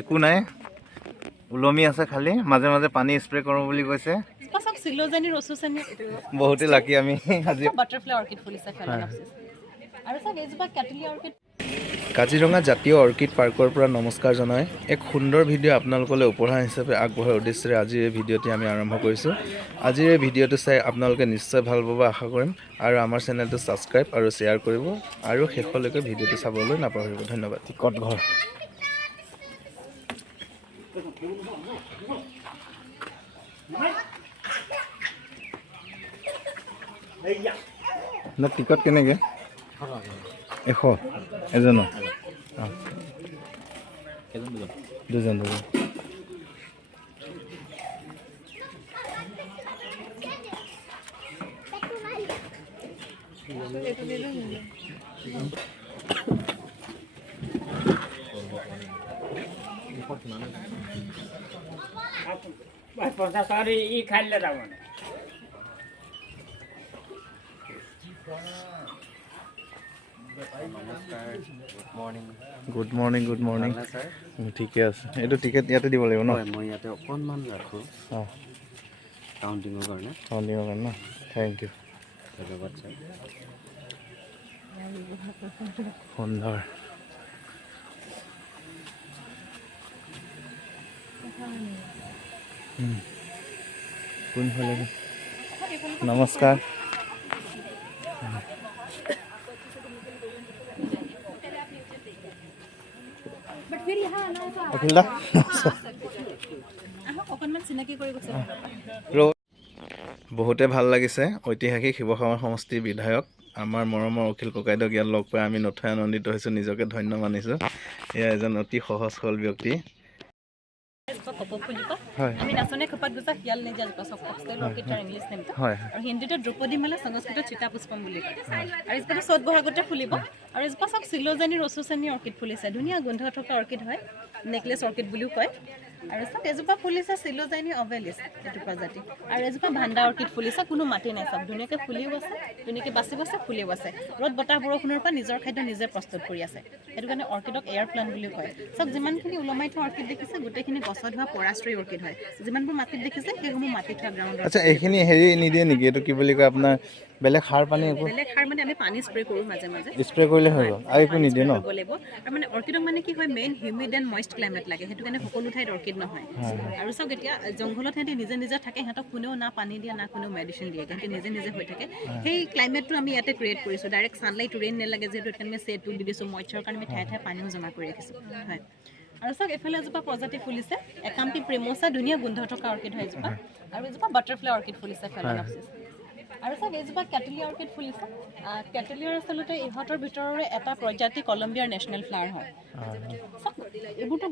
একো নাই উলমি আছে খালি মাজে মাজে পানী স্প্ৰে কৰোঁ বুলি কৈছে বহুতে লাকি আমি আজি বাটাৰফ্লাই অৰ্কিড ফুলিছে ফেলানপচিছ আৰু সব এজবা ক্যাটেলিয়া অৰ্কিড কাজিৰঙা জাতীয় অৰ্কিড পাৰ্কৰ পৰা নমস্কাৰ জনাই এক সুন্দৰ ভিডিঅ' আপোনালোকলৈ উপহাৰ হিচাপে আগবঢ়াৰ উদ্দেশ্যেৰে আজিৰ এই ভিডিঅ'টি আমি আৰম্ভ কৰিছোঁ আজিৰ এই ভিডিঅ'টো চাই আপোনালোকে নিশ্চয় ভাল পাব আশা কৰিম আৰু আমাৰ চেনেলটো ছাবস্ক্ৰাইব আৰু শ্বেয়াৰ কৰিব আৰু শেষলৈকে ভিডিঅ'টো চাবলৈ নাপাহৰিব ধন্যবাদ টিকট ঘৰ না টিকট কেনেকৈ 100 এজনৰ দুজন গুড মৰ্নিং ঠিকে আছে এইটো টিকেট ইয়াতে দিব লাগিব ন মই ইয়াতে অকণমান ৰাখোঁ কাউণ্টিঙৰ কাৰণে ন থেংক ইউ ধন্যবাদ ছাৰ সুন্দৰ কোনফালে নমস্কাৰ বহুতে ভাল লাগিছে ঐতিহাসিক শিৱসাগৰ সমষ্টিৰ বিধায়ক আমাৰ মৰমৰ অখিল ককাইদেউক ইয়াত লগ পাই আমি নথৈ আনন্দিত হৈছোঁ নিজকে ধন্য মানিছোঁ এয়া এজন অতি সহজ সৰল ব্যক্তি আমি নাচনে খোপাত গুছা হিয়াল নে জাল পাছক অক্সেল অৰ্কিডৰ ইংলিছ নেমটো আৰু হিন্দীতে দ্ৰৌপদী মালা সংস্কৃতত চিতা পুষ্পম বুলি কয় আৰু ইছটো সত বহাগতে ফুলিব আৰু ইছ পাছক সিলোজানি ৰসুচানি অৰ্কিড ফুলিছে ধুনীয়া গোন্ধ থকা অৰ্কিড হয় নেকলেছ অৰ্কিড বুলিও কয় আৰু সব এজোপা ফুলিছে সিলোজানি অভেলিস এটো প্ৰজাতি আৰু এজোপা ভাণ্ডা অৰ্কিড ফুলিছে কোনো মাটি নাই সব ধুনীয়াকে ফুলিও আছে ধুনীয়াকে বাচিব আছে ফুলিও আছে ৰদ বতাহ বৰষুণৰ পৰা নিজৰ খাদ্য নিজে প্ৰস্তুত কৰি আছে এটো কাৰণে অৰ্কিডক এয়াৰ প্লান্ট বুলি কয় সব যিমানখিনি উলমাই থোৱা অৰ্কিড দেখিছে গোটেইখিনি গছত হোৱা পৰাশ্ৰয়ী অৰ্কিড হয় যিমানবোৰ মাটিত দেখিছে সেইসমূহ মাটিত থোৱা গ্ৰাউণ্ড আচ্ছা এইখিনি হেৰি নিদিয়ে নেকি এইটো কি বুলি কয় আপোনাৰ বেলেগ সাৰ পানী বেলেগ সাৰ মানে আমি পানী স্প্ৰে কৰোঁ মাজে মাজে স্প্ৰে কৰিলে হৈ গ'ল আৰু একো নিদিয়ে ন আৰু মানে অৰ্কিডক মানে কি হয় main humid and moist climate লাগে সেইটো কাৰণে সকলো ঠাইত অৰ্কিড নহয় আৰু সব এতিয়া জংঘলত সিহঁতি নিজে থাকে সিহঁতক কোনেও না পানী দিয়ে না কোনেও মেডিচিন দিয়ে সিহঁতি নিজে হৈ থাকে সেই ক্লাইমেটটো আমি ইয়াতে ক্ৰিয়েট কৰিছোঁ ডাইৰেক্ট ছানলাইট ৰেইন নেলাগে যিহেতু এতিয়া আমি ছেটটো দি দিছোঁ মইশ্চাৰৰ কাৰণে আমি ঠায়ে পানীও জমা কৰি ৰাখিছোঁ হয় আৰু সব এফালে এজোপা প্ৰজাতি ফুলিছে একাম্পি প্ৰেমোচা ধুনীয়া গোন্ধ থকা অৰ্কিড হয় এজোপা আৰু এজোপা বাটাৰফ্লাই অৰ্কিড ফুলিছে ফেলানপচিছ আৰু সব এজোপা ক্যাটেলিয়া অৰ্কিড ফুলিছে ক্যাটেলিয়াৰ আচলতে ইহঁতৰ ভিতৰৰে এটা প্ৰজাতি কলম্বিয়াৰ নেশ্যনেল ফ্লাৱাৰ হয় এইবোৰতো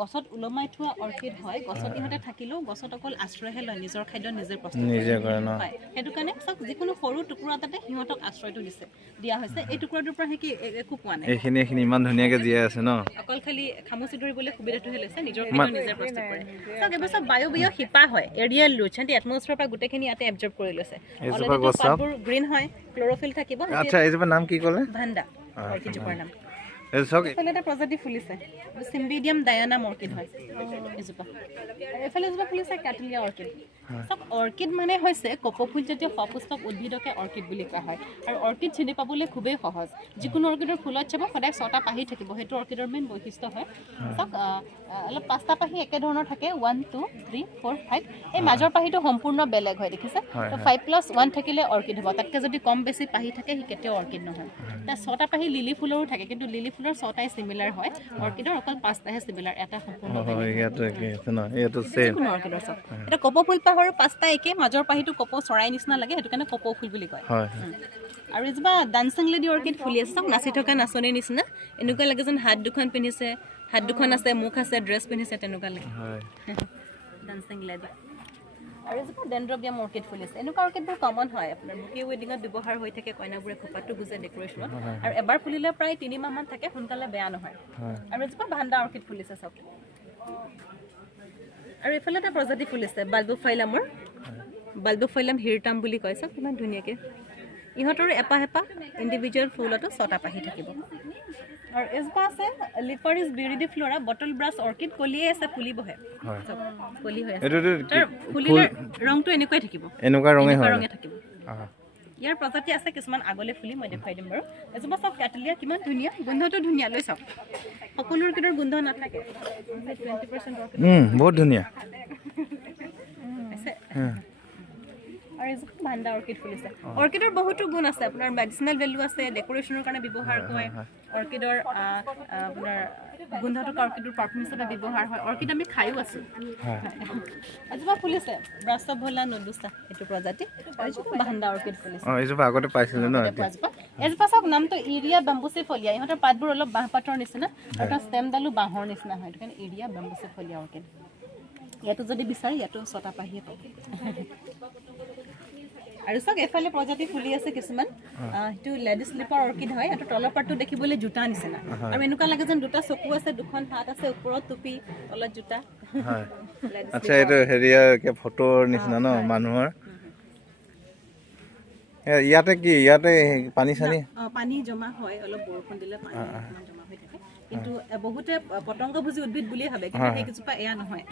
গছত ওলমাই থোৱা অৰ্কিড হয় গছত ইহঁতে থাকিলেও গছত অকল আশ্ৰয়হে লয় নিজৰ খাদ্য নিজে প্ৰস্তুত কৰে হয় সেইটো কাৰণে সব যিকোনো সৰু টুকুৰা এটাতে সিহঁতক আশ্ৰয়টো দিয়া হৈছে এই টুকুৰাটোৰ পৰা কি একো পোৱা নাই এইখিনি ইমান ধুনীয়াকৈ জীয়াই আছে ন অকল খালি খামুচি ধৰিবলৈ সুবিধাটোহে লৈছে নিজৰ খাদ্য নিজে প্ৰস্তুত কৰে সব এইবোৰ সব বায়ুবীয় শিপা হয় এৰিয়েল ৰুট সিহঁতি এটমছফিয়াৰৰ পৰা গোটেইখিনি ইয়াতে এবজৰ্ব কৰি লৈছে পাতবোৰ গ্ৰীণ হয় ক্ল'ৰফিল থাকিব আচ্ছা এইজোপা নাম কি ক'লে ভাণ্ডা অৰ্কিডজোপাৰ নাম এইফালে এটা প্ৰজাতি ফুলিছে চিম্বিডিয়াম ডায়ানাম অৰ্কিড হয় এজোপা এইফালে এজোপা ফুলিছে ক্যাটেলিয়া অৰ্কিড সব অৰ্কিড মানে হৈছে কপৌফুল জাতীয় সপুষ্পক উদ্ভিদকে অৰ্কিড বুলি কোৱা হয় আৰু অৰ্কিড চিনি পাবলৈ খুবেই সহজ যিকোনো অৰ্কিডৰ ফুলত চাব সদায় 6টা পাহি থাকিব সেইটো অৰ্কিডৰ মেইন বৈশিষ্ট্য হয় সব অলপ 5টা পাহি একে ধৰণৰ থাকে 1 2 3 4 5 এই মাজৰ পাহিটো সম্পূৰ্ণ বেলেগ হয় দেখিছে তো 5+1 থাকিলে অৰ্কিড হ'ব তাতকৈ যদি কম বেছি পাহি থাকে সি কেতিয়াও অৰ্কিড নহয় তা 6টা পাহি লিলি ফুলৰো থাকে কিন্তু লিলি ফুলৰ 6টাই সিমিলাৰ হয় অৰ্কিডৰ অকল 5টাহে সিমিলাৰ এটা সম্পূৰ্ণ হয় ইয়াতো একে আছে ন এইটো সেম অৰ্কিডৰ সব এটা কপৌফুল পাহৰ 5টা একে মাজৰ পাহিটো কপৌ চৰাই নিচিনা লাগে সেইটো কাৰণে কপৌফুল বুলি কয় হয় আৰু এজোপা ডান্সিং লেডি অৰ্কিড ফুলি আছে সব নাচি থকা নাচনীৰ নিচিনা এনেকুৱা লাগে যেন হাত দুখন পিন্ধিছে হাত দুখন আছে মুখ আছে ড্ৰেছ পিন্ধিছে তেনেকুৱা লাগে হয় ডান্সিং লেডি আৰু এজোপা ডেনড্ৰবিয়াম অৰ্কিড ফুলিছে এনেকুৱা অৰ্কিডবোৰ কমন হয় আপোনাৰ বুকে ৱেডিঙত ব্যৱহাৰ হৈ থাকে কইনাবোৰে খোপাটো গুজে ডেকৰেশ্যনত আৰু এবাৰ ফুলিলে প্ৰায় 3 মাহমান থাকে সোনকালে বেয়া নহয় আৰু এজোপা ভাণ্ডা অৰ্কিড ফুলিছে সব আৰু এইফালে এটা প্ৰজাতি ফুলিছে বাল্বোফাইলাম হিৰটাম বুলি কয় সব কিমান ধুনীয়াকৈ ইহঁতৰ এপাহ ইণ্ডিভিজুৱেল ফুলতো 6টা পাহি থাকিব আৰু এজোপা আছে লিফাৰিছ বিৰিডিফ্লোৰা বটল ব্ৰাছ অৰ্কিড কলিয়ে আছে ফুলি বহে হয় কলি হৈ আছে এইটো তাৰ ফুলিলে ৰংটো এনেকুৱাই থাকিব এনেকুৱা ৰঙে হয় ৰঙে থাকিব ইয়াৰ প্ৰজাতি আছে কিছুমান আগলে ফুলি মই দেখুৱাই দিম বাৰু এজোপা চাওক কাটলিয়া কিমান ধুনীয়া গোন্ধটো ধুনীয়া লৈ চাওক সকলো অৰ্কিডৰ গোন্ধ নাথাকে 20% অৰ্কিড বহুত ধুনীয়া আৰু এজোপা ভাণ্ডা অৰ্কিড ফুলিছে অৰ্কিডৰ বহুতো গুণ আছে আপোনাৰ মেডিচিনেল ভেলু আছে ডেকোৰেশ্যনৰ কাৰণে ব্যৱহাৰ কৰে অৰ্কিডৰ আপোনাৰ গোন্ধটো অৰ্কিডৰ পাৰফিউম হিচাপে ব্যৱহাৰ হয় অৰ্কিড আমি খায়ো আছো এজোপা ফুলিছে ব্ৰাছ ভলা নদুচা এইটো প্ৰজাতি এজোপা ভাণ্ডা অৰ্কিড ফুলিছে এইজোপা আগতে পাইছিলে ন এজোপা চাওক নামটো ইৰিয়া বেম্বুচিফলিয়া ইহঁতৰ পাতবোৰ অলপ বাঁহ পাতৰ নিচিনা আৰু তাৰ ষ্টেমডালো বাঁহৰ নিচিনা হয় সেইটো কাৰণে ইৰিয়া বেম্বুচিফলিয়া অৰ্কিড ইয়াতো যদি বিচাৰে ইয়াতো ছটা পাহিয়ে পাব আৰু চাওক এফালে প্ৰজাতি ফুলি আছে কিছুমান সেইটো লেডি স্লিপাৰ অৰ্কিড হয় এইটো তলৰ পাতটো দেখিবলৈ জোতা নিচিনা আৰু এনেকুৱা লাগে যেন দুটা চকু আছে দুখন হাত আছে ওপৰত টুপি তলত জোতা আচ্ছা এইটো হেৰিয়াৰ ফটোৰ নিচিনা ন মানুহৰ ইয়াতে কি ইয়াতে পানী চানী পানী জমা হয় অলপ বৰষুণ দিলে পানী জমা হৈ থাকে কিন্তু বহুতে পতংগভোজী উদ্ভিদ বুলিয়ে ভাবে কিন্তু সেইজোপা এয়া নহয়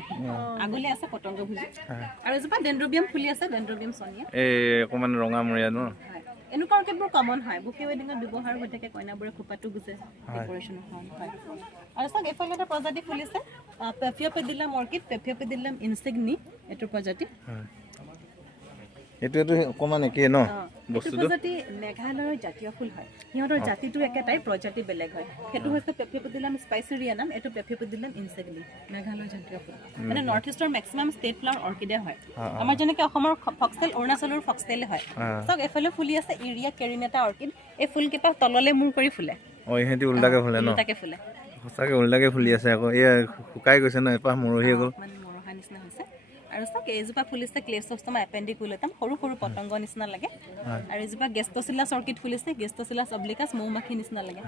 আগলে আছে পতংগভোজী আৰু এজোপা ডেন্ড্ৰবিয়াম ফুলি আছে ডেন্ড্ৰবিয়াম চনিয়া অকমান ৰঙামূৰীয়া ন এনেকুৱা অৰ্কিডবোৰ কমন হয় বুকে ৱেডিঙত ব্যৱহাৰ হৈ থাকে কইনাবোৰে খোপাটো গুজে ডেকোৰেশ্যনৰ হয় আৰু চাওক এফালে এটা প্ৰজাতি ফুলিছে পেফিঅপেডিলাম অৰ্কিড পেফিঅপেডিলাম ইনচিগনি এইটো প্ৰজাতি এইটো অকমান একেই ন বস্তুটো প্ৰজাতি মেঘালয়ৰ জাতীয় ফুল হয় সিহঁতৰ জাতিটো একেটাই প্ৰজাতি বেলেগ হয় সেইটো হৈছে পেফিঅপেডিলাম স্পাইচেৰিয়ানাম এইটো পেফিঅপেডিলাম ইনচিগনি মেঘালয়ৰ জাতীয় ফুল মানে নৰ্থ ইষ্টৰ মেক্সিমাম ষ্টেট ফ্লাৱাৰ অৰ্কিডে হয় আমাৰ যেনেকৈ অসমৰ ফক্সটেল অৰুণাচলৰ ফক্সটেলে হয় চাওক এফালে ফুলি আছে ইৰিয়া কেৰিনেটা অৰ্কিড এই ফুলকেইটা তললে মূৰ কৰি ফুলে ইহঁতি উল্টাকে ফুলে ন সঁচাকে উল্টাকে ফুলি আছে আকৌ এয়া শুকাই গৈছে ন এপাহ মৰহি গ'ল মানে মৰহা নিচিনা হৈছে আৰু চাওক এইজোপা ফুলিছে ক্লেষ্টষ্টমা এপেণ্ডিকুলেটাম সৰু সৰু পতংগ নিচিনা লাগে আৰু এইজোপা গেষ্টচিলাছ অৰ্কিড ফুলিছে গেষ্টচিলাছ অব্লিকাছ মৌমাখি নিচিনা লাগে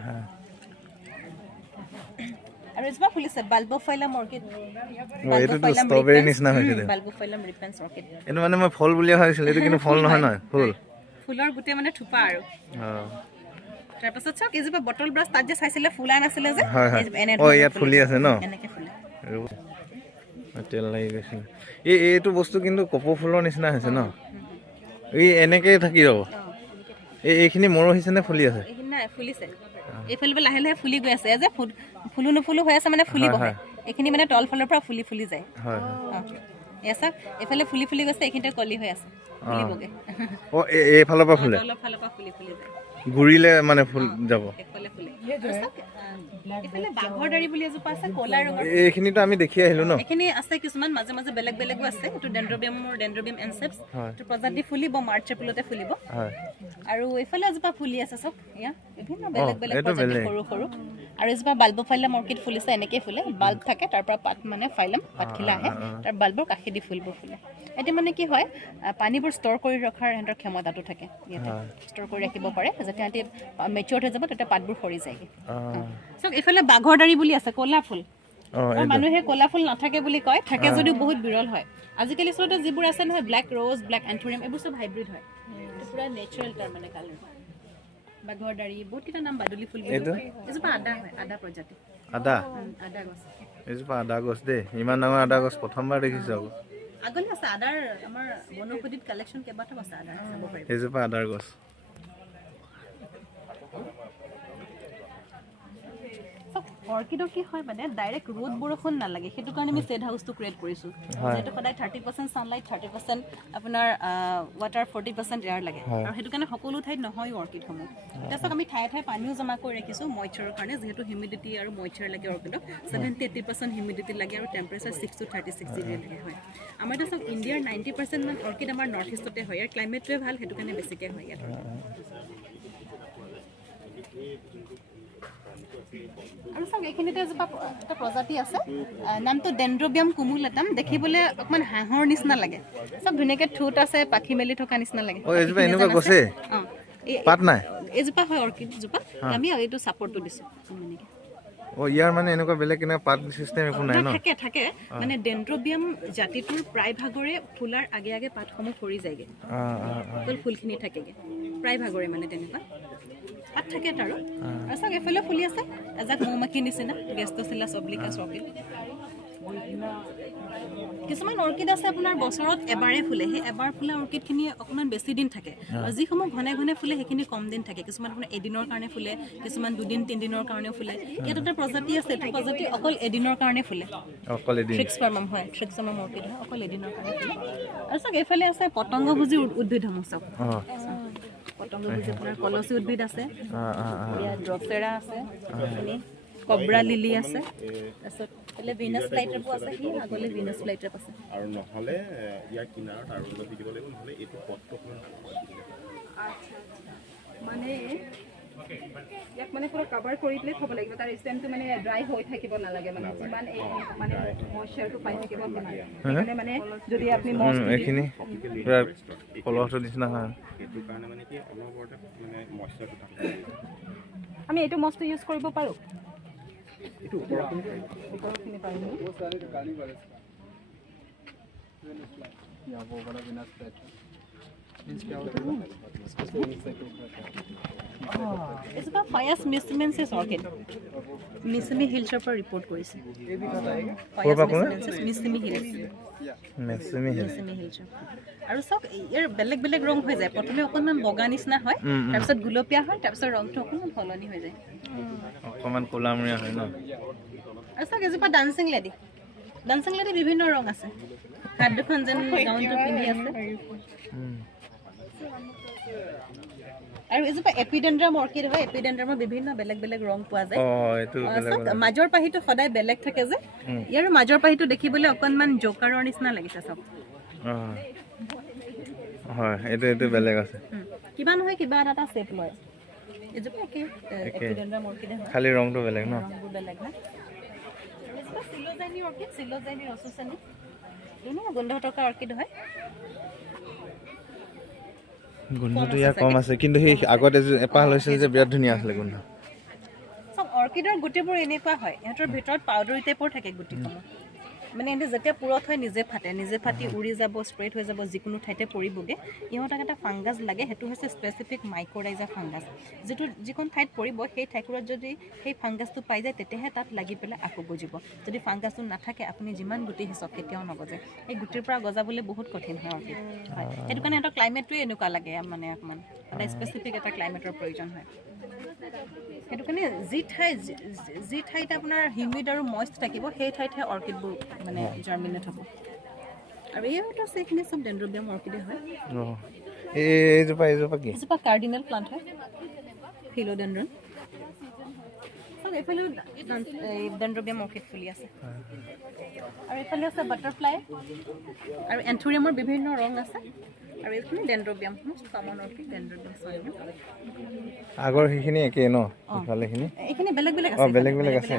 আৰু এইজোপা ফুলিছে বাল্বোফাইলাম অৰ্কিড ষ্ট্ৰবেৰী নিচিনা হৈছে বাল্বোফাইলাম ৰিপেন্স অৰ্কিড এইটো মানে মই ফল বুলিয়ে ভাবিছিলোঁ এইটো কিন্তু ফল নহয় নহয় ফুল ফুলৰ গোটেই মানে থোপা আৰু তাৰপাছত চাওক এইজোপা বটল ব্ৰাছ তাত যে চাইছিলে ফুলা নাছিলে যে ইয়াত ফুলি আছে ন এনেকৈ ফুলে তেল লাগি গৈছে এইটো বস্তু কিন্তু কপৌ ফুলৰ নিচিনা হৈছে ন এনেকে থাকি যাব এইখিনি মৰহিছে নে ফুলি আছে ফুলিছে এইফালে লাহে লাহে ফুলি গৈ আছে যে ফুলো নুফুলো হৈ আছে মানে ফুলিব হয় এইখিনি মানে তল ফালৰ পৰা ফুলি ফুলি যায় এয়া চাওক এইফালে ফুলি ফুলি গৈছে এইখিনিতে কলি হৈ আছে ফুলিবগে এইফালৰ পৰা ফুলে তলৰ ফালৰ পৰা ফুলি ফুলি যায় ঘূৰিলে মানে ফুল যাব এইফালে ফুলে এইফালে বাঘৰ দাড়ি বুলি এজোপা আছে ক'লা ৰঙৰ এইখিনিতো আমি দেখি আহিলো ন এইখিনি আছে কিছুমান মাজে মাজে বেলেগ বেলেগো আছে এইটো ডেন্ড্ৰবিয়াম এনচেপ্স এইটো প্ৰজাতি ফুলিব মাৰ্চ এপ্ৰিলতে ফুলিব আৰু এইফালে এজোপা ফুলি আছে চাওক এয়া বিভিন্ন বেলেগ বেলেগ প্ৰজাতি সৰু সৰু আৰু এজোপা বাল্বোফাইলাম অৰ্কিড ফুলিছে এনেকৈ ফুলে বাল্ব থাকে তাৰ পৰা পাত মানে ফাইলাম পাতখিলা আহে তাৰ বাল্বৰ কাষেদি ফুলবোৰ ফুলে এতিয়া মানে কি হয় পানীবোৰ ষ্ট'ৰ কৰি ৰখাৰ সিহঁতৰ ক্ষমতাটো থাকে ইয়াতে ষ্ট'ৰ কৰি ৰাখিব পাৰে যাতে সিহঁতি মেচিয়ৰ হৈ যাব তেতিয়া পাতবোৰ সৰি যায়গৈ চাওক এইফালে বাঘৰ দাড়ি বুলি আছে ক'লা ফুল মানুহে ক'লা ফুল নাথাকে বুলি কয় থাকে যদিও বহুত বিৰল হয় আজিকালি আচলতে যিবোৰ আছে নহয় ব্লেক ৰ'জ ব্লেক এন্থুৰিয়াম এইবোৰ চব হাইব্ৰিড হয় এইটো পুৰা নেচাৰেল তাৰ মানে কালাৰ বাঘৰ দাড়ি বহুত কেইটা নাম বাদুলি ফুল এজোপা আদা হয় আদা প্ৰজাতি আদা গছ এইজোপা আদা গছ দেই ইমান ডাঙৰ আদা গছ প্ৰথমবাৰ দেখিছো আকৌ আগলে আছে আদাৰ আমাৰ বনৌষধিত কালেকশ্যন কেইবাটাও আছে আদাৰ চাব পাৰিব এইজোপা আদাৰ গছ অৰ্কিডৰ কি হয় মানে ডাইৰেক্ট ৰ'দ বৰষুণ নালাগে সেইটো কাৰণে আমি ছেড হাউচটো ক্ৰিয়েট কৰিছোঁ যিহেতু সদায় 30% ছানলাইট 30% আপোনাৰ ৱাটাৰ 40% এয়াৰ লাগে আৰু সেইটো কাৰণে সকলো ঠাইত নহয় অৰ্কিডসমূহ এতিয়া চাওক আমি ঠায়ে ঠায়ে পানীও জমা কৰি ৰাখিছোঁ মইশ্চাৰৰ কাৰণে যিহেতু হিউমিডিটি আৰু মইশ্চাৰ লাগে অৰ্কিডক 70-80% হিউমিডিটি লাগে আৰু টেম্পাৰেচাৰ 6 to 36 ডিগ্ৰী লাগে হয় আমাৰ এতিয়া চাওক ইণ্ডিয়াৰ 90% মান অৰ্কিড আমাৰ নৰ্থ ইষ্টতে হয় ইয়াৰ ক্লাইমেটটোৱে ভাল সেইটো কাৰণে বেছিকৈ হয় ইয়াত আৰু চাওক এইখিনিতে এজোপা এটা প্ৰজাতি আছে নামটো ডেন্ড্ৰবিয়াম কুমুলেটাম দেখিবলৈ অকণমান হাঁহৰ নিচিনা লাগে চব ধুনীয়াকৈ ঠোঁট আছে পাখি মেলি থকা নিচিনা লাগে এইজোপা হয় অৰ্কিডজোপা আমি এইটো ছাপৰ্টটো দিছোঁ ইয়াৰ মানে এনেকুৱা বেলেগ কেনেকুৱা পাত চিষ্টেম একো নাই ন থাকে মানে ডেন্ড্ৰবিয়াম জাতিটোৰ প্ৰায় ভাগৰে ফুলাৰ আগে আগে পাতসমূহ সৰি যায়গৈ অকল ফুলখিনি থাকেগৈ প্ৰায় ভাগৰে মানে তেনেকুৱা পাত থাকে তাৰো আৰু চাওক এফালে ফুলি আছে এজাক মৌমাখি নিচিনা গেষ্টচিলাছ অব্লিকাছ অৰ্কিড কিছুমান অৰ্কিড আছে আপোনাৰ বছৰত এবাৰে ফুলে সেই এবাৰ ফুলা অৰ্কিডখিনি অকণমান বেছি দিন থাকে আৰু যিসমূহ ঘনে ঘনে ফুলে সেইখিনি কম দিন থাকে কিছুমান আপোনাৰ এদিনৰ কাৰণে ফুলে কিছুমান 2 দিন 3 দিনৰ কাৰণে ফুলে ইয়াত এটা প্ৰজাতি আছে এইটো প্ৰজাতি অকল এদিনৰ কাৰণে ফুলে অকল এদিন ট্ৰিক্সপাৰ্মাম হয় ট্ৰিক্সপাৰ্মাম অৰ্কিড হয় অকল এদিনৰ কাৰণে ফুলে আৰু চাওক এইফালে আছে পতংগভোজী উদ্ভিদসমূহ চাওক পতংগভোজী আপোনাৰ কলচী উদ্ভিদ আছে ইয়াত ড্ৰপচেৰা আছে আপুনি কব্ৰা লিলি আছে তাৰপিছত এলে ভিনাছ ফ্লাইট্ৰেপো আছে কি আগলে ভিনাছ ফ্লাইট্ৰেপ আছে আৰু নহলে ইয়াৰ কিনাৰত আৰু অলপ দিব লাগিব নহলে এইটো পটটো মানে ইয়াক মানে পুৰো কভাৰ কৰি দিলে থব লাগিব তাৰ ষ্টেমটো মানে ড্ৰাই হৈ থাকিব নালাগে মানে যিমান এই মানে ময়শ্চাৰটো পাই থাকিব মানে মানে যদি আপুনি এইখিনি পুৰা কলহটো নিচিনা হয় এইটো কাৰণে মানে কি অলপ ওপৰতে মানে ময়শ্চাৰটো থাকে আমি এইটো মছটো ইউজ কৰিব পাৰো এইটো ওপৰখিনি পাৰো এজোপা ফায়াছ মিছমেন্সিছ অৰ্কিড মিছমি হিলছৰ পৰা ৰিপৰ্ট কৰিছে মিছমি হিলছ আৰু চাওক ইয়াৰ বেলেগ বেলেগ ৰং হৈ যায় প্ৰথমে অকণমান বগা নিচিনা হয় তাৰপিছত গুলপীয়া হয় তাৰপিছত ৰংটো অকণমান সলনি হৈ যায় অকণমান ক'লামৰীয়া হয় ন আৰু চাওক এজোপা ডান্সিং লেডি বিভিন্ন ৰং আছে হাত দুখন যেন গাউনটো পিন্ধি আছে আৰু এজোপা এপিডেন্ড্ৰাম অৰ্কিড হয় এপিডেন্ড্ৰামৰ বিভিন্ন বেলেগ বেলেগ ৰং পোৱা যায় মাজৰ পাহিটো সদায় বেলেগ থাকে যে ইয়াৰ মাজৰ পাহিটো দেখিবলৈ অকণমান জোকাৰৰ নিচিনা লাগিছে চাওক হয় এইটো বেলেগ আছে কিবা নহয় কিবা এটা শেপ লয় এজোপা এপিডেন্ড্ৰাম অৰ্কিড হয় খালি ৰংটো বেলেগ ন ৰংটো বেলেগ হয় সিলোজাইনি অৰ্কিড সিলোজাইনি ৰসুচানি ধুনীয়া গোন্ধ থকা অৰ্কিড হয় গোন্ধটো ইয়াৰ কম আছে কিন্তু সেই আগতে যে এপাহ লৈছিল যে বিৰাট ধুনীয়া আছিলে গোন্ধ চব অৰ্কিডৰ গুটিবোৰ এনেকুৱা হয় ইহঁতৰ ভিতৰত পাউডাৰী টাইপৰ থাকে গুটিসমূহ মানে এনে যেতিয়া পুৰত হয় নিজে ফাটি উৰি যাব স্প্ৰেড হৈ যাব যিকোনো ঠাইতে পৰিবগে ইহঁতক এটা ফাংগাছ লাগে সেইটো হৈছে স্পেচিফিক মাইক্ৰ'ৰাইজা ফাংগাছ যিখন ঠাইত পৰিব সেই ঠাইবোৰত যদি সেই ফাংগাছটো পাই যায় তেতিয়াহে তাত লাগি পেলাই আকৌ গজিব যদি ফাংগাছটো নাথাকে আপুনি যিমান গুটি সিঁচক কেতিয়াও নগজে এই গুটিৰ পৰা গজাবলৈ বহুত কঠিন হয় অৰ্কিড হয় সেইটো কাৰণে এটা ক্লাইমেটটোৱে এনেকুৱা লাগে মানে অকণমান এটা স্পেচিফিক এটা ক্লাইমেটৰ প্ৰয়োজন হয় সেইটো কাৰণে যি ঠাইত আপোনাৰ হিউমিড আৰু মইষ্ট থাকিব সেই ঠাইতহে অৰ্কিডবোৰ মানে জাৰ্মিনেট হ'ব আৰু এইটো সেইখিনি চব ডেন্ড্ৰবিয়াম অৰ্কিডে হয় এইজোপা কি এজোপা কাৰ্ডিনেল প্লাণ্ট হয় ফিলোডেন্ড্ৰন এইফালে ডেন্ড্ৰবিয়াম অৰ্কিড ফুলি আছে আৰু এইফালে আছে বাটাৰফ্লাই আৰু এন্থুৰিয়ামৰ বিভিন্ন ৰং আছে আৰু এইখিনি ডেন্ড্ৰবিয়াম কমন অৰ্কিড ডেন্ড্ৰবিয়াম আগৰ সেইখিনি একেই ন ইফালেখিনি এইখিনি বেলেগ বেলেগ আছে বেলেগ আছে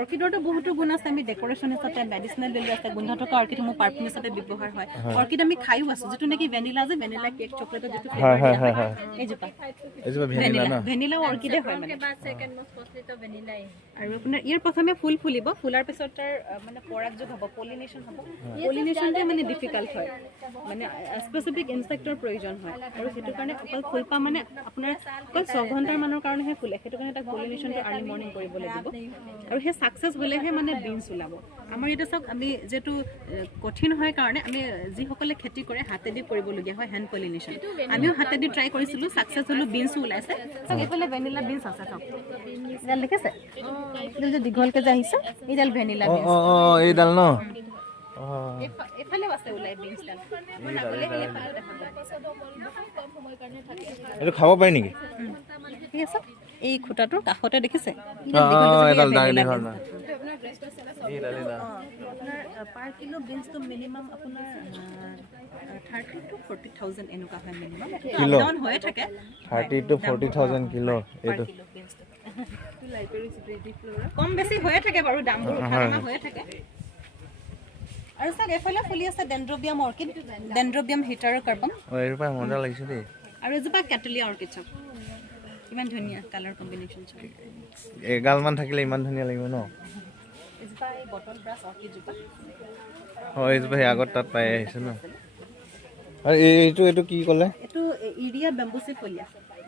অৰ্কিডৰটো বহুতো গুণ আছে আমি ডেকৰেশ্যন হিচাপে মেডিচিনেল ভেলু আছে গোন্ধ থকা অৰ্কিডসমূহ পাৰফিউম হিচাপে ব্যৱহাৰ হয় অৰ্কিড আমি খাইও আছো যিটো নেকি ভেনিলা কেক চকলেটৰ যিটো এইজোপা ভেনিলা অৰ্কিডে হয় মানে আৰু আপোনাৰ ইয়াৰ প্ৰথমে ফুল ফুলিব ফুলাৰ পিছত তাৰ মানে পৰাগযোগ হ'ব পলিনেশ্যন হ'ব পলিনেশ্যনটো মানে ডিফিকাল্ট হয় মানে স্পেচিফিক ইনচেক্টৰ প্ৰয়োজন হয় আৰু সেইটো কাৰণে অকল ফুলপা মানে আপোনাৰ অকল 6 ঘণ্টাৰ মানৰ কাৰণেহে ফুলে সেইটো কাৰণে তাক পলিনেশ্যনটো আৰ্লি মৰ্ণিং কৰিব লাগিব আৰু সেই সাকসেস হলেহে মানে বিনছ ওলাব আমাৰ এটা চাওক আমি যেটো কঠিন হয় কাৰণে আমি যিসকলে খেতি কৰে হাতেদি কৰিবলগীয়া হয় হ্যান্ড পলিনেশ্যন আমিও হাতেদি ট্ৰাই কৰিছিলো সাকসেস হলো বিনছ ওলাইছে চাওক এফালে ভেনিলা বিনছ আছে চাওক এডাল দেখিছে এডাল যে দীঘলকে যে আহিছে এডাল ভেনিলা বিনছ এইডাল ন এফালে আছে ওলাই বিনছডাল মই নাগলে হেলে পালে দেখা এইটো খাব পাৰি নেকি ঠিক আছে এই খুঁটাটোৰ কাষতে দেখিছে এডাল ডাইৰেক্ট হয় না পাৰ কিলো বিনছটো মিনিমাম আপোনাৰ 30 to 40,000 এনেকুৱা হয় মিনিমাম কিলো ডাউন হৈ থাকে 30 to 40,000 কিলো এইটো কম বেছি হৈ থাকে বাৰু দামবোৰ উঠানামা হৈ থাকে আৰু চাওক এফালে ফুলি আছে ডেন্ড্ৰবিয়াম অৰ্কিড ডেন্ড্ৰবিয়াম হিটাৰ কাৰ্বন এইজোপা মজা লাগিছে দেই আৰু এজোপা কেটলিয়া অৰ্কিড চাওক ইমান ধুনীয়া কালাৰ কম্বিনেশ্যন চাওক এগাল মান থাকিলে ইমান ধুনীয়া লাগিব ন এজোপা এই বটল ব্ৰাছ অৰ্কিড জোপা এইজোপা আগত তাত পাই আহিছে ন আৰু এইটো কি ক'লে এইটো ইৰিয়া বেম্বুচি ফলিয়া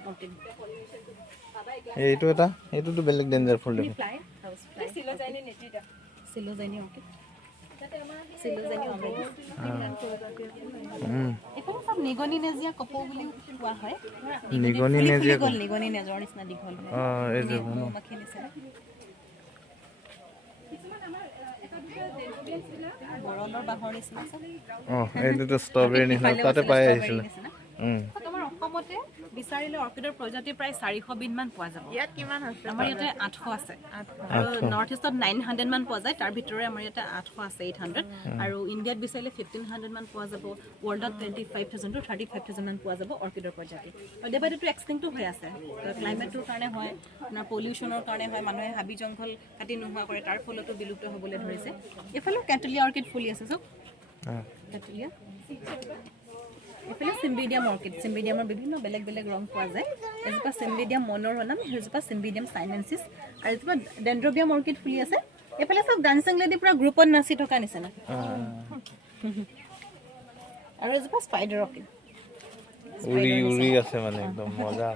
অৰ্কিড এইটো এটা এইটোতো বেলেগ ডেঞ্জাৰফুল দেখোন ফ্লাই হাউচ ফ্লাই সিলোজাইনি নেটিটা সিলোজাইনি অৰ্কিড সিলোজাইনি অৰ্কিড এইটো সব নিগনি নেজিয়া কপৌ বুলি কোৱা হয় নিগনি নেজিয়া নিগনি নেজৰ নিচিনা দীঘল হয় এই যে মাখি নিচিনা বৰণৰ বাহৰ নিচিনা এইটোতো ষ্ট্ৰবেৰী নিচিনা তাতে পাই আহিছিল আমাৰ অসমতে বিচাৰিলে অৰ্কিডৰ প্ৰজাতি প্ৰায় 400 বিধমান পোৱা যাব ইয়াত কিমান আছে আমাৰ ইয়াতে 800 আছে আৰু নৰ্থ ইষ্টত 900 মান পোৱা যায় তাৰ ভিতৰে আমাৰ ইয়াতে 800 আছে 800 আৰু ইণ্ডিয়াত বিচাৰিলে 1500 মান পোৱা যাব ৱৰ্ল্ডত 25000 to 35000 মান পোৱা যাব অৰ্কিডৰ প্ৰজাতি আৰু ডেবাইটো এক্সটিংক্ট হৈ আছে ক্লাইমেটৰ কাৰণে হয় না পলিউশনৰ কাৰণে হয় মানুহে হাবি জংঘল কাটি নোহোৱা কৰে তাৰ ফলতো বিলুপ্ত হ'বলৈ ধৰিছে এফালে কেটলিয়া অৰ্কিড ফুলি আছে সব কেটলিয়া এফালে সিম্বিডিয়াম অৰ্কিড সিম্বিডিয়ামৰ বিভিন্ন বেলেগ বেলেগ ৰং পোৱা যায় এজোপা সিম্বিডিয়াম মনোৰনাম এজোপা সিম্বিডিয়াম সাইনেন্সিস আৰু এজোপা ডেন্ড্ৰবিয়াম অৰ্কিড ফুলি আছে এফালে সব ডান্সিং লেডি পুৰা গ্ৰুপত নাচি থকা নিচিনা আৰু এজোপা স্পাইডাৰ অৰ্কিড উৰি আছে মানে একদম মজা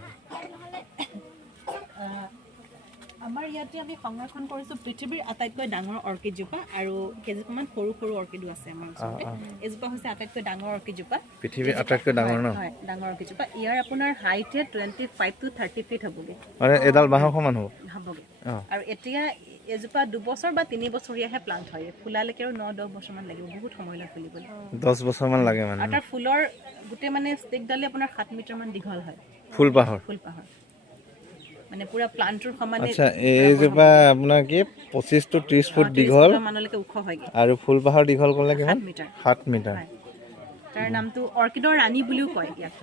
আমাৰ ইয়াতে আমি সংৰক্ষণ কৰিছো পৃথিৱীৰ আটাইতকৈ ডাঙৰ অৰ্কিড জোপা আৰু কেইজোপামান সৰু সৰু অৰ্কিডো আছে আমাৰ ওচৰতে এজোপা হৈছে আটাইতকৈ ডাঙৰ অৰ্কিড জোপা পৃথিৱীৰ আটাইতকৈ ডাঙৰ ন হয় ডাঙৰ অৰ্কিড জোপা ইয়াৰ আপোনাৰ হাইটে 25 to 30 ফিট হ'বগে মানে এডাল বাঁহৰ সমান হ'বগে আৰু এতিয়া এজোপা 2 বছৰ বা 3 বছৰীয়াহে প্লান্ট হয় ফুলালৈকে আৰু 9-10 বছৰমান লাগিব বহুত সময়লৈ ফুলিবলৈ 10 বছৰমান লাগে মানে আৰু তাৰ ফুলৰ গোটেই মানে ষ্টিকডালে আপোনাৰ 7 মিটাৰ মান দীঘল হয় ফুলপাহৰ মানে পুৰা প্লান্টৰ সমানে আচ্ছা এইজোপা আপোনাৰ কি 25 to 30 ফুট দীঘল মানলৈকে ওখ হয় আৰু ফুলপাহৰ দীঘল ক'লে কিমান 7 মিটাৰ তাৰ নামটো অৰ্কিডৰ ৰাণী বুলিও কয় ইয়াক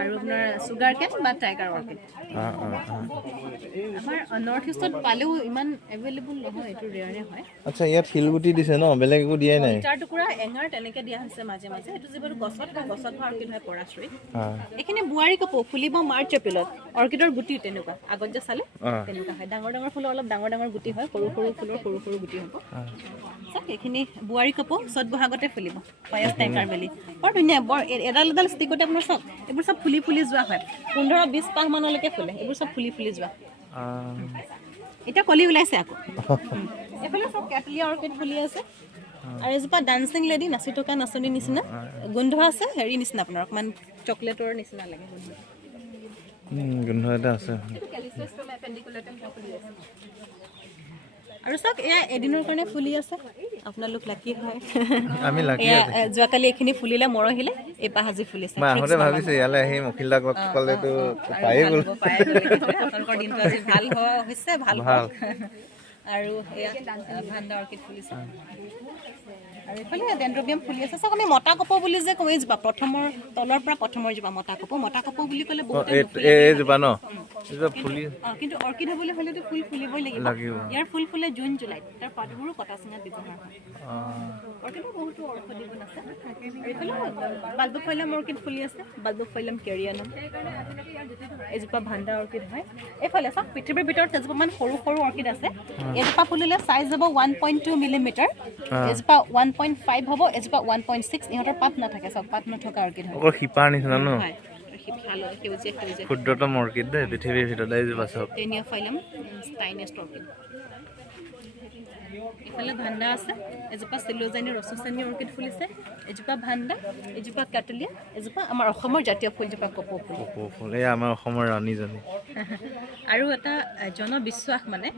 আৰু আপোনাৰ সুগাৰ কেন বা টাইগাৰ অৰ্কিড আমাৰ নৰ্থ ইষ্টত পালেও ইমান এভেইলেবল নহয় এইটো ৰেয়াৰে হয় আচ্ছা ইয়াত শিলগুটি দিছে ন বেলেগ একো দিয়াই নাই তাৰ টুকুৰা এঙাৰ তেনেকে দিয়া হৈছে মাজে মাজে এইটো যিবোৰ গছত অৰ্কিড হয় পৰাশ্ৰী এইখিনি বুৱাৰী কপৌ ফুলিব মাৰ্চ এপ্ৰিলত অৰ্কিডৰ গুটি তেনেকুৱা আগত যে চালে তেনেকুৱা হয় ডাঙৰ ডাঙৰ ফুলৰ অলপ ডাঙৰ ডাঙৰ গুটি হয় সৰু সৰু ফুলৰ সৰু সৰু গুটি হ'ব এইখিনি বুৱাৰী কপৌ চ'ত বহাগতে ফুলিব পায়াছ টেংকাৰ বেলি বৰ ধুনীয়া বৰ এডাল এডাল ষ্টিকতে আপোনাৰ চব এইবোৰ চব ফুলি ফুলি যোৱা হয় 15-20 পাহ মানলৈকে ফুলে এইবোৰ চব ফুলি ফুলি যোৱা এতিয়া কলি ওলাইছে আকৌ এইফালে চব কেটলিয়া অৰ্কিড ফুলি আছে আৰু এজোপা ডান্সিং লেডি নাচি থকা নাচনি নিচিনা গোন্ধ আছে হেৰি নিচিনা আপোনাৰ অকণমান চকলেটৰ নিচিনা লাগে গোন্ধ এটা আছে আৰু চাওক এয়া এদিনৰ কাৰণে ফুলি আছে আপোনালোক লাকি হয় আমি লাকি যোৱাকালি এইখিনি ফুলিলে মৰহিলে এই পাহাজি ফুলিছে মই আহোঁতে ভাবিছোঁ ইয়ালৈ আহি মখিলাক ক'লেতো পায়ে গ'ল আপোনালোকৰ দিনটো আজি ভাল হৈছে ভাল আৰু এয়া ভাণ্ডা অৰ্কিড ফুলিছে আৰু এইফালে ডেন্ড্ৰবিয়াম ফুলি আছে চাওক আমি মতা কপৌ বুলি যে কওঁ এইজোপা প্ৰথমৰ তলৰ পৰা প্ৰথমৰ জোপা মতা কপৌ বুলি ক'লে বহুত এইজোপা ন ফুলি কিন্তু অৰ্কিড হ'বলৈ হ'লেতো ফুল ফুলিবই লাগিব ইয়াৰ ফুল ফুলে জুন জুলাইত তাৰ পাতবোৰো কটা চিঙাত ব্যৱহাৰ হয় অৰ্কিডৰ বহুতো ঔষধি গুণ আছে এইফালে বাল্বফাইলাম অৰ্কিড ফুলি আছে বাল্বফাইলাম কেৰিয়ানাম এজোপা ভাণ্ডা অৰ্কিড হয় এইফালে চাওক পৃথিৱীৰ ভিতৰত এজোপামান সৰু সৰু অৰ্কিড আছে এজোপা ফুলিলে চাইজ হ'ব 1.2 মিলিমিটাৰ এজোপা 1.5 হ'ব এজোপা 1.6 ইহঁতৰ পাত নাথাকে চাওক পাত নথকা অৰ্কিড হয় শিপাৰ নিচিনা ন ভালো সেউজীয়া সেউজীয়া ক্ষুদ্ৰতম অৰ্কিড দেই পৃথিৱীৰ ভিতৰত এইজোপা চাওক টেনিয়াফাইলাম ষ্টাইনেষ্ট অৰ্কিড ইফালে ভাণ্ডা আছে এজোপা চিলোজাইনি ৰচচেনি অৰ্কিড ফুলিছে এজোপা ভাণ্ডা এজোপা কাটলিয়া এজোপা আমাৰ অসমৰ জাতীয় ফুলজোপা কপৌ ফুল এই আমাৰ অসমৰ ৰাণীজনী আৰু এটা জনবিশ্বাস মানে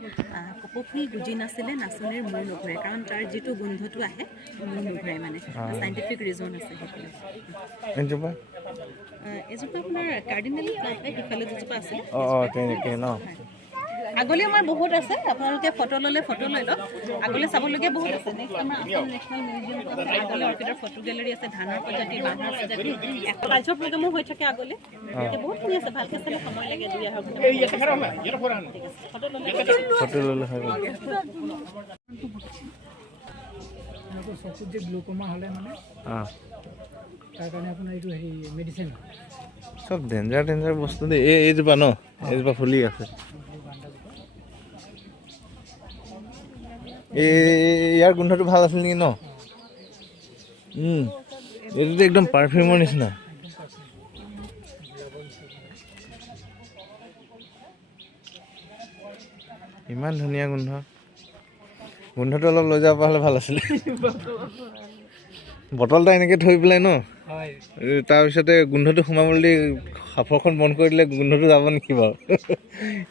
কপৌ ফুল গুজি নাছিলে নাচনীৰ মূৰ নুঘূৰে কাৰণ তাৰ যিটো গোন্ধটো আহে মূৰ নুঘূৰে মানে চাইণ্টিফিক ৰিজন আছে সেইফালে এজোপা আপোনাৰ কাৰ্ডিনেল প্লাণ্ট সিফালে দুজোপা আছে তেনেকৈ ন আগলৈ আমাৰ বহুত আছে আপোনালোকে ফটো ল'লে ফটো লৈ লওক আগলৈ চাবলগীয়া বহুত আছে নেক্সট আমাৰ আসাম নেশ্যনেল মিউজিয়ামটো আছে আগলৈ অৰ্কিডৰ ফটো গেলেৰী আছে ধানৰ প্ৰজাতি বাঁহৰ প্ৰজাতি কালচাৰ প্ৰগ্ৰামো হৈ থাকে আগলৈ বহুতখিনি আছে ভালকৈ চালে সময় লাগে 2 ফটো ল'লে হয় চকুত যে গ্লুকোমা হ'লে মানে তাৰ কাৰণে আপোনাৰ এইটো হেৰি মেডিচিন চব ডেঞ্জাৰ বস্তু দেই এইজোপা ন এইজোপা ফুলি আছে ইয়াৰ গোন্ধটো ভাল আছিল নেকি ন এইটোতো একদম পাৰফিউমৰ নিচিনা ইমান ধুনীয়া গোন্ধ গোন্ধটো অলপ লৈ যাব পৰা হ'লে ভাল আছিলে বটলটা এনেকৈ থৈ পেলাই ন হয় তাৰপিছতে গোন্ধটো সোমাবলৈ দি সাফৰখন বন্ধ কৰি দিলে গোন্ধটো যাব নেকি বাৰু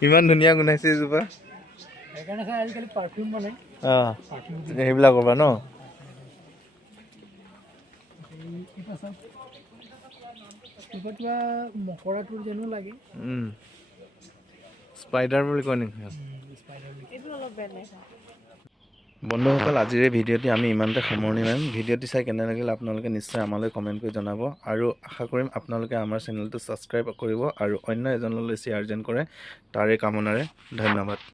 ইমান ধুনীয়া গোন্ধাইছে এজোপা সেইকাৰণে চাই আজিকালি পাৰফিউম বনাই অঁ সেইবিলাকৰ পৰা ন কিবা মকৰাটোৰ যেনো লাগে স্পাইডাৰ বুলি কয় নেকি বন্ধুসকল আজিৰ এই ভিডিঅ'টি আমি ইমানতে সামৰণি মাৰিম ভিডিঅ'টি চাই কেনে লাগিল আপোনালোকে নিশ্চয় আমালৈ কমেণ্ট কৰি জনাব আৰু আশা কৰিম আপোনালোকে আমাৰ চেনেলটো ছাবস্ক্ৰাইব কৰিব আৰু অন্য এজনলৈ শ্বেয়াৰ যেন কৰে তাৰে কামনাৰে ধন্যবাদ